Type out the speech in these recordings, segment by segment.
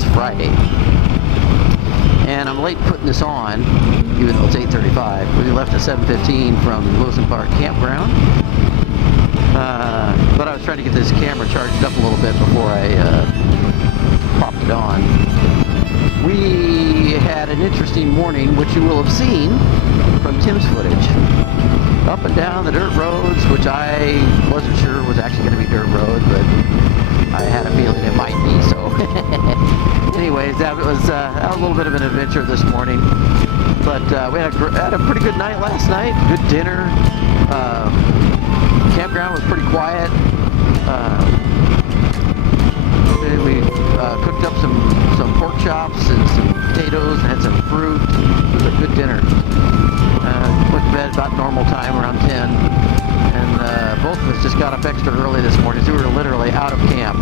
it's Friday. And I'm late putting this on, even though it's 8:35. We left at 7:15 from Wilson Park Campground. But I was trying to get this camera charged up a little bit before I popped it on. We had an interesting morning, which you will have seen from Tim's footage. Up and down the dirt roads, which I wasn't sure was actually going to be dirt road, but I had a feeling it might be, so. Anyways, that was a little bit of an adventure this morning. But we had a pretty good night last night, good dinner. Campground was pretty quiet. We cooked up some pork chops and some potatoes and had some fruit. It was a good dinner. Went to bed about normal time, around 10. And both of us just got up extra early this morning, so we were literally out of camp,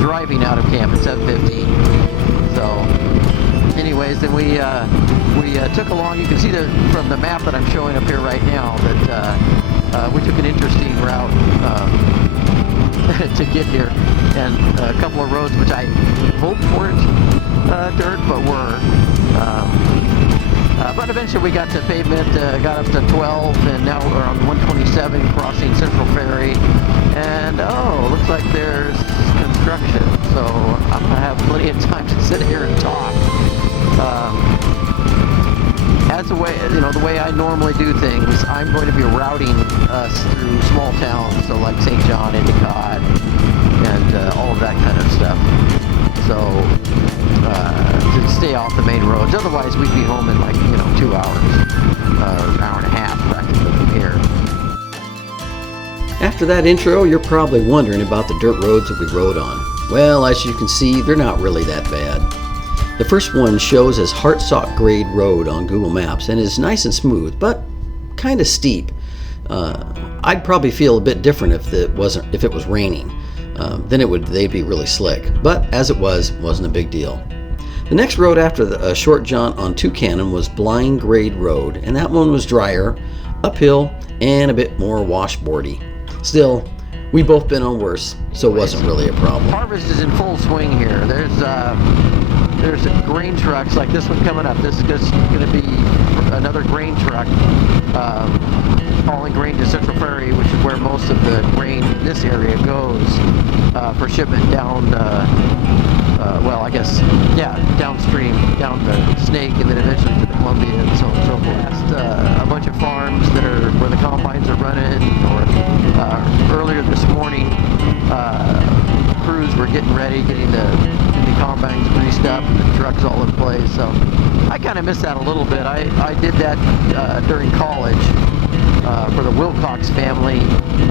driving out of camp at 7:15. So, anyways, then we took along. You can see from the map that I'm showing up here right now that we took an interesting route to get here, and a couple of roads which I hoped weren't dirt, but were. But eventually we got to pavement, got up to 12, and now we're on 127 crossing Central Ferry. And looks like there's construction, so I'm gonna have plenty of time to sit here and talk. As the way I normally do things, I'm going to be routing us through small towns, so like St. John, Endicott, and all of that kind of stuff. So to stay off the main roads. Otherwise, we'd be home in 2 hours, or hour and a half practically from here. After that intro, you're probably wondering about the dirt roads that we rode on. Well, as you can see, they're not really that bad. The first one shows as Hartsock Grade Road on Google Maps and is nice and smooth, but kind of steep. I'd probably feel a bit different if it was raining. Then they'd be really slick. But as it wasn't a big deal. The next road after a short jaunt on Toucannon was Blind Grade Road, and that one was drier, uphill, and a bit more washboardy. Still, we both been on worse, so it wasn't really a problem. Harvest is in full swing here. There's grain trucks like this one coming up. This is just going to be another grain truck hauling grain to Central Ferry, which is where most of the grain in this area goes for shipment down, downstream, down the Snake, and then eventually to the Columbia and so on and so forth. Past a bunch of farms that are where the combines are running, or earlier this morning, crews were getting ready, getting the combines greased up, and the trucks all in place. So I kind of missed that a little bit. I did that during college for the Wilcox family,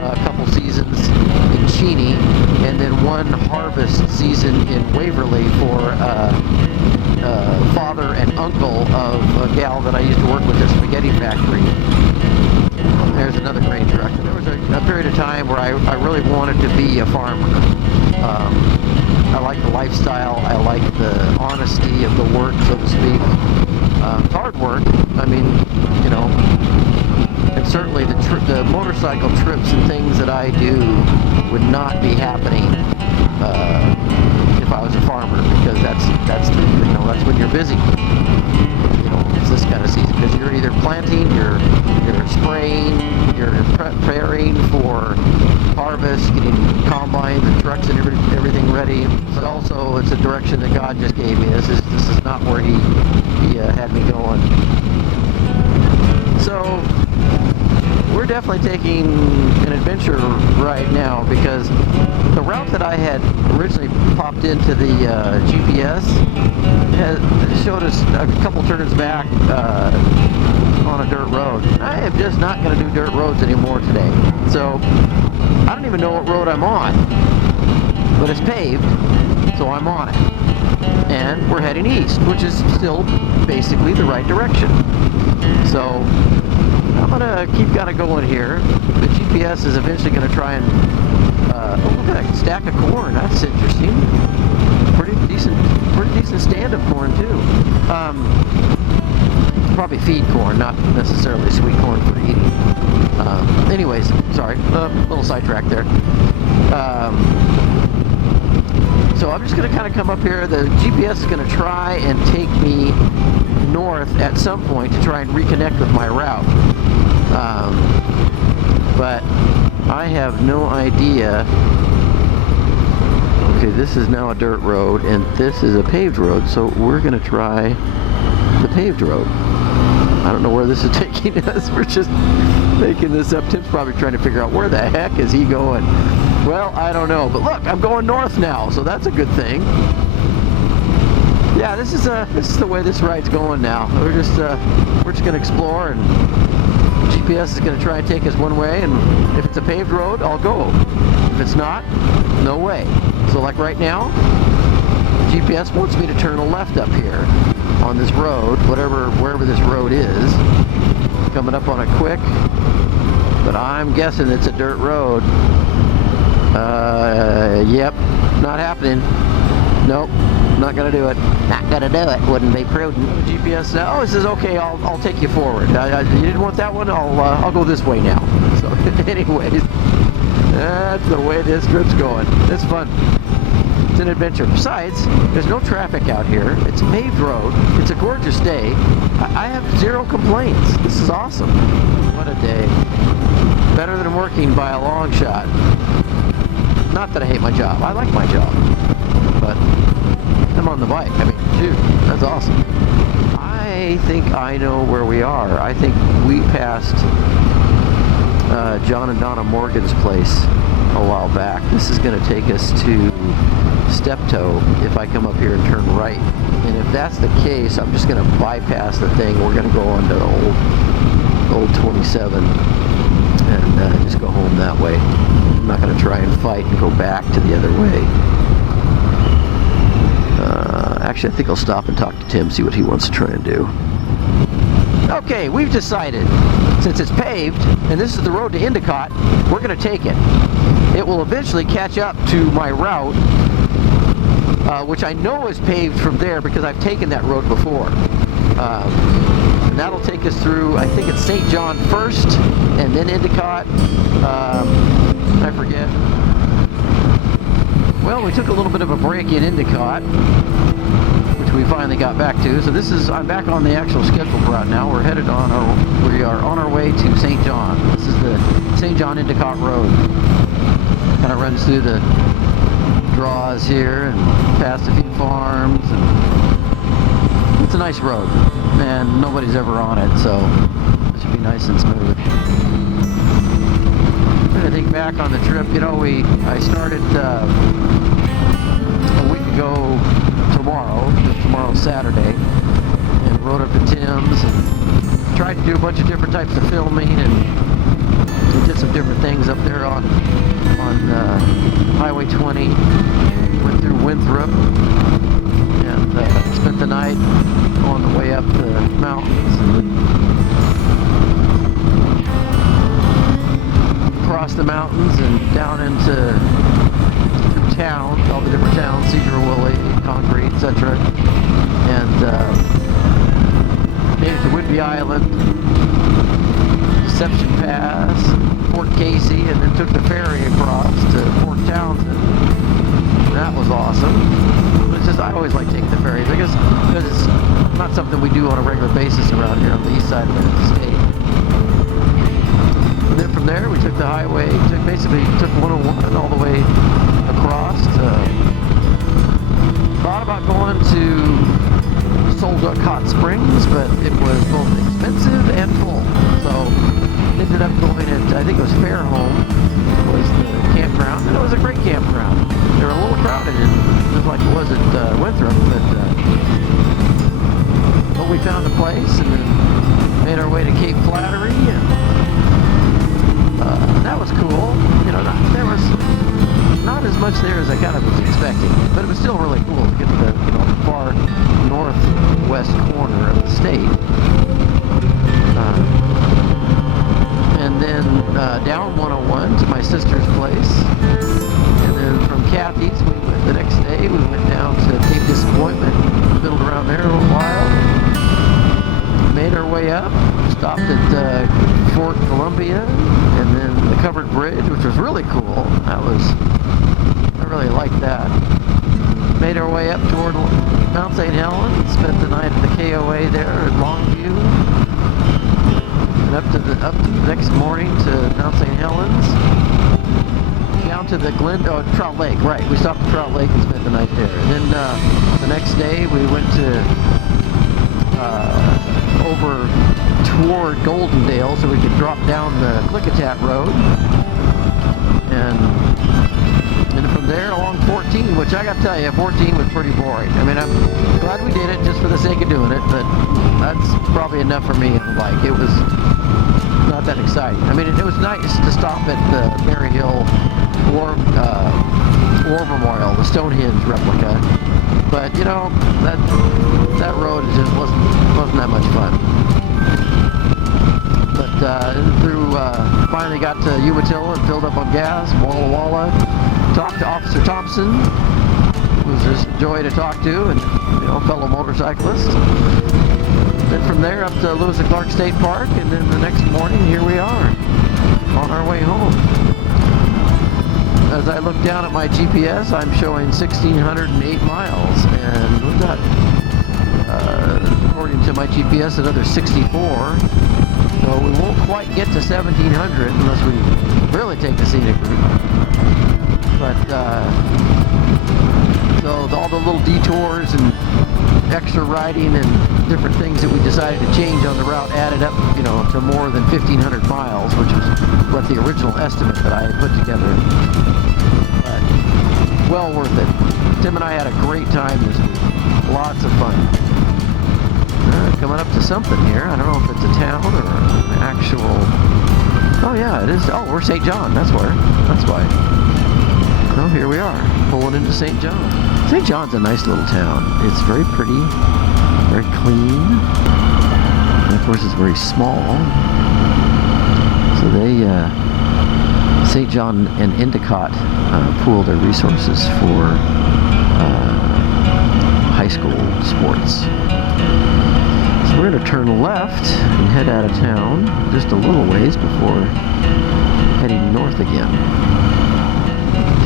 a couple seasons in Cheney, and then one harvest season in Waverly for father and uncle of a gal that I used to work with at the spaghetti factory. There's another grain truck. There was a period of time where I really wanted to be a farmer. I like the lifestyle. I like the honesty of the work, so to speak. It's hard work. I mean, and certainly the motorcycle trips and things that I do would not be happening if I was a farmer, because that's when you're busy. It's this kind of season, because you're either planting, you're spraying, you're preparing for harvest, getting combines and trucks and everything ready. But also, it's a direction that God just gave me. This is not where He had me going. So we're definitely taking an adventure right now, because the route that I had originally popped into the GPS showed us a couple turns back on a dirt road. I am just not going to do dirt roads anymore today. So I don't even know what road I'm on, but it's paved, so I'm on it. And we're heading east, which is still basically the right direction. So I'm going to keep kind of going here. The GPS is eventually going to try and look at that stack of corn. That's interesting. Pretty decent stand of corn too. Probably feed corn, not necessarily sweet corn for eating. Anyways, sorry, a little sidetrack there. So I'm just going to kind of come up here. The GPS is going to try and take me north at some point to try and reconnect with my route. But I have no idea. Okay, this is now a dirt road, and this is a paved road, so we're going to try the paved road. I don't know where this is taking us. We're just making this up. Tim's probably trying to figure out where the heck is he going. Well, I don't know, but look, I'm going north now, so that's a good thing. Yeah, this is the way this ride's going now. We're just gonna explore, and GPS is gonna try and take us one way, and if it's a paved road, I'll go. If it's not, no way. So like right now, GPS wants me to turn a left up here on this road, wherever this road is. Coming up on it quick, but I'm guessing it's a dirt road. Yep, not happening. Nope, not gonna do it. Not gonna do it. Wouldn't be prudent. GPS now. Oh, it says okay. I'll take you forward. You didn't want that one. I'll go this way now. So, anyways, that's the way this trip's going. It's fun. It's an adventure. Besides, there's no traffic out here. It's a paved road. It's a gorgeous day. I have zero complaints. This is awesome. What a day. Better than working by a long shot. Not that I hate my job. I like my job. But I'm on the bike. I mean, shoot, that's awesome. I think I know where we are. I think we passed John and Donna Morgan's place a while back. This is going to take us to Steptoe if I come up here and turn right. And if that's the case, I'm just going to bypass the thing. We're going to go onto the old 27 and just go home that way. I'm not going to try and fight and go back to the other way. Actually, I think I'll stop and talk to Tim, see what he wants to try and do. Okay, we've decided, since it's paved, and this is the road to Endicott, we're going to take it. It will eventually catch up to my route, which I know is paved from there because I've taken that road before. And that'll take us through, I think it's St. John first, and then Endicott. I forget. Well, we took a little bit of a break in Endicott, which we finally got back to. So I'm back on the actual scheduled route now. We are on our way to St. John. This is the St. John Endicott Road. Kind of runs through the draws here and past a few farms. And it's a nice road, and nobody's ever on it, so it should be nice and smooth. I think back on the trip, you know, I started a week ago tomorrow's Saturday, and rode up to Tim's and tried to do a bunch of different types of filming, and we did some different things up there on Highway 20. Went through Winthrop and spent the night on the way up the mountains. Across the mountains and down into through town, all the different towns, Cedar Woolley, Concrete, etc. And made it to Whidbey Island, Deception Pass, Fort Casey, and then took the ferry across to Fort Townsend. That was awesome. It's just, I always like taking the ferries, I guess, because it's not something we do on a regular basis around here on the east side of the state. And then from there, we took the highway, basically took 101 all the way across. Thought about going to Solduck Hot Springs, but it was both expensive and full. So ended up going at, I think it was Fairholme, was the campground, and it was a great campground. They were a little crowded, just like it was at Winthrop, but we found a place and then made our way to Cape Flattery, and that was cool. You know, there was not as much there as I kind of was expecting, but it was still really cool to get to the far northwest corner of the state. And then down 101 to my sister's place, and then from Kathy's the next day we went down to Cape Disappointment, fiddled around there a little while, made our way up, stopped at Fort Columbia, and then the Covered Bridge, which was really cool. I really liked that. made our way up toward Mount St. Helens, spent the night at the KOA there at Longview, and up to the next morning to Mount St. Helens, down to the Trout Lake, right, we stopped at Trout Lake and spent the night there. And then the next day we went to over toward Goldendale so we could drop down the Klickitat Road, and from there along 14, which I gotta tell you, 14 was pretty boring. I mean, I'm glad we did it just for the sake of doing it, but that's probably enough for me. Like, it was not that exciting. I mean, it was nice to stop at the Berry Hill War Memorial, the Stonehenge replica, but you know, that road just wasn't that much fun. But finally got to Umatilla and filled up on gas, Walla Walla, talked to Officer Thompson, who was just a joy to talk to, and fellow motorcyclist. Then from there up to Lewis and Clark State Park, and then the next morning here we are on our way home. As I look down at my GPS, I'm showing 1,608 miles, and we've got, according to my GPS, another 64. So we won't quite get to 1,700 unless we really take the scenic route. But so all the little detours and extra riding and different things that we decided to change on the route added up, to more than 1,500 miles, which was what the original estimate that I had put together. But well worth it. Tim and I had a great time this week. Lots of fun. Coming up to something here. I don't know if it's a town or an actual... Oh yeah, it is. Oh, we're St. John. That's why. Oh, here we are, pulling into St. John. St. John's a nice little town. It's very pretty, very clean, and of course it's very small. So St. John and Endicott pool their resources for high school sports. So we're going to turn left and head out of town just a little ways before heading north again.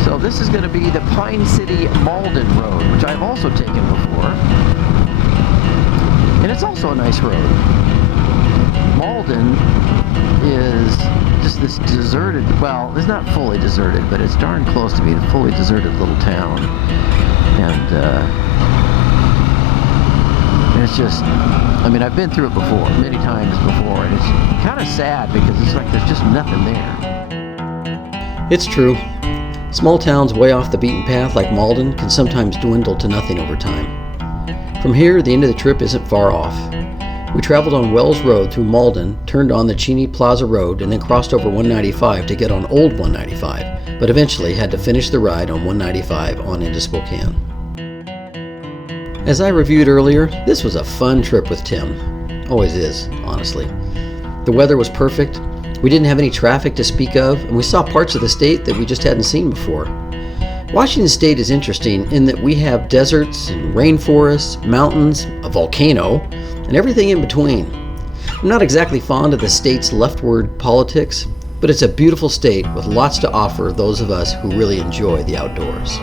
So this is going to be the Pine City Malden Road, which I've also taken before. And it's also a nice road. Malden is just this deserted, well, it's not fully deserted, but it's darn close to being a fully deserted little town. And it's just, I mean, I've been through it before, many times before, and it's kind of sad because it's like there's just nothing there. It's true. Small towns way off the beaten path like Malden can sometimes dwindle to nothing over time. From here, the end of the trip isn't far off. We traveled on Wells Road through Malden, turned on the Cheney Plaza Road, and then crossed over 195 to get on Old 195, but eventually had to finish the ride on 195 on into Spokane. As I reviewed earlier, this was a fun trip with Tim. Always is, honestly. The weather was perfect. We didn't have any traffic to speak of, and we saw parts of the state that we just hadn't seen before. Washington State is interesting in that we have deserts and rainforests, mountains, a volcano, and everything in between. I'm not exactly fond of the state's leftward politics, but it's a beautiful state with lots to offer those of us who really enjoy the outdoors.